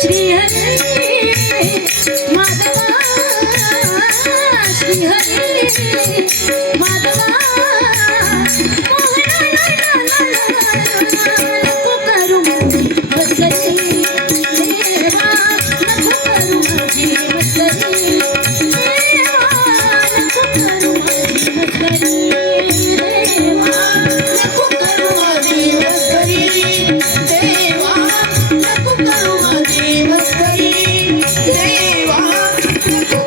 Shri Hari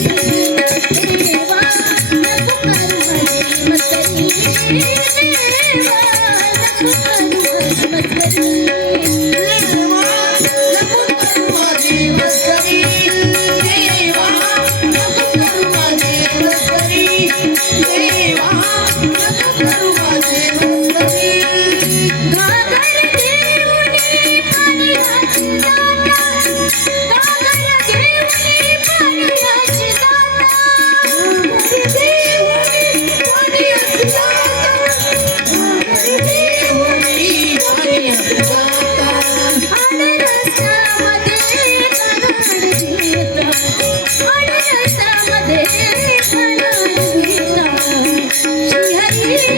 Yeah.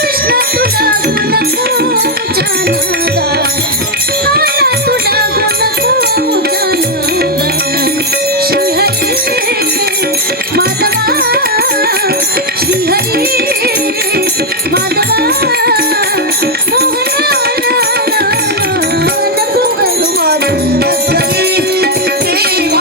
Krishna